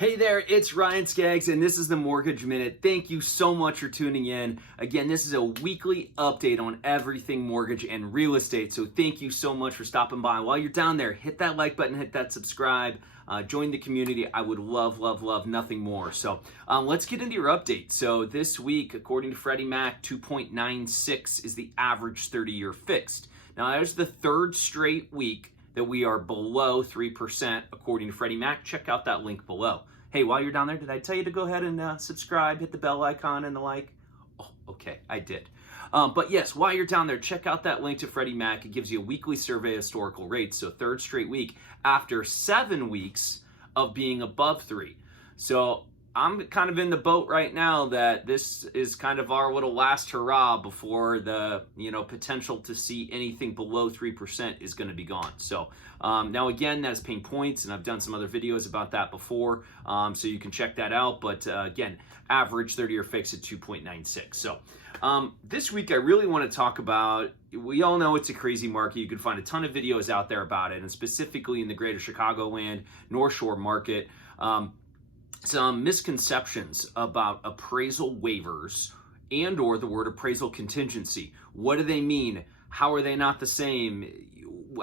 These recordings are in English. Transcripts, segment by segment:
Hey there, it's Ryan Skaggs, and this is the Mortgage Minute. Thank you so much for tuning in. Again, this is a weekly update on everything mortgage and real estate, so thank you so much for stopping by. While you're down there, hit that like button, hit that subscribe, join the community. I would love nothing more. So let's get into your update. So this week, according to Freddie Mac, 2.96 is the average 30-year fixed. Now, there's the third straight week that we are below 3% according to Freddie Mac. Check out that link below. Hey, while you're down there, did I tell you to go ahead and subscribe, hit the bell icon and the like? Oh, okay, I did. But yes, while you're down there, check out that link to Freddie Mac. It gives you a weekly survey of historical rates. So third straight week after 7 weeks of being above 3. So I'm kind of in the boat right now that this is kind of our little last hurrah before the potential to see anything below 3% is going to be gone. So now again, that's paying points, and I've done some other videos about that before, so you can check that out. But again, average 30-year fix at 2.96. So this week I really want to talk about, we all know it's a crazy market. You can find a ton of videos out there about it, and specifically in the greater Chicagoland, North Shore market. Some misconceptions about appraisal waivers and or the word appraisal contingency. What do they mean? How are they not the same?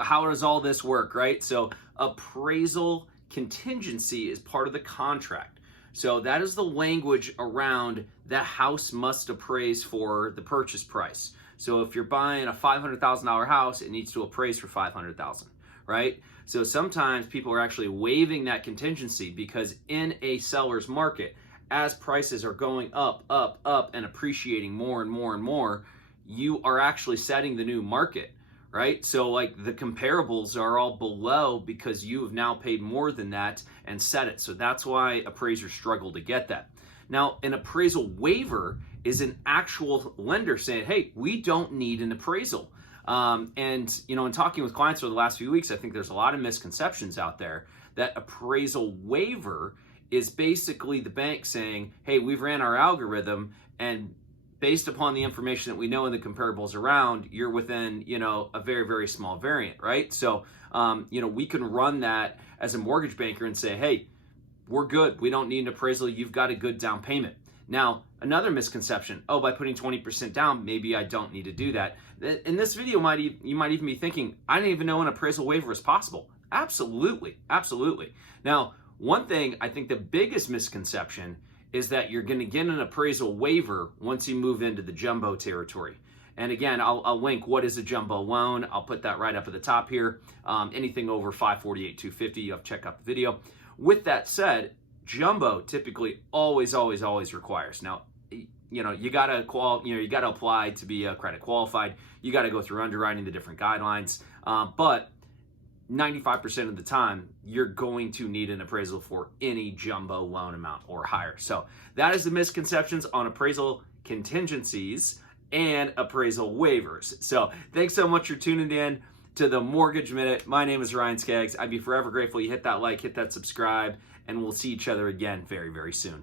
How does all this work, right? So appraisal contingency is part of the contract. So that is the language around the house must appraise for the purchase price. So if you're buying a $500,000 house, it needs to appraise for $500,000. Right? So sometimes people are actually waiving that contingency because in a seller's market, as prices are going up, and appreciating more and more, you are actually setting the new market, right? So like the comparables are all below because you have now paid more than that and set it. So that's why appraisers struggle to get that. Now, an appraisal waiver is an actual lender saying, hey, we don't need an appraisal. In talking with clients over the last few weeks, I think there's a lot of misconceptions out there that appraisal waiver is basically the bank saying, hey, we've ran our algorithm, and based upon the information that we know in the comparables around, you're within, a very small variant, right? So, we can run that as a mortgage banker and say, hey, we're good. We don't need an appraisal. You've got a good down payment. Now, another misconception, by putting 20% down, maybe I don't need to do that. In this video, you might even be thinking, I didn't even know an appraisal waiver is possible. Absolutely. Now, one thing, I think the biggest misconception is that you're going to get an appraisal waiver once you move into the jumbo territory. And again, I'll link what is a jumbo loan. I'll put that right up at the top here. Anything over 548, 250, you have to check out the video. With that said, jumbo typically always requires. Now, you gotta apply to be credit qualified. You gotta go through underwriting, the different guidelines. But 95% of the time, you're going to need an appraisal for any jumbo loan amount or higher. So that is the misconceptions on appraisal contingencies and appraisal waivers. So thanks so much for tuning in to the Mortgage Minute. My name is Ryan Skaggs. I'd be forever grateful you hit that like, hit that subscribe, and we'll see each other again very soon.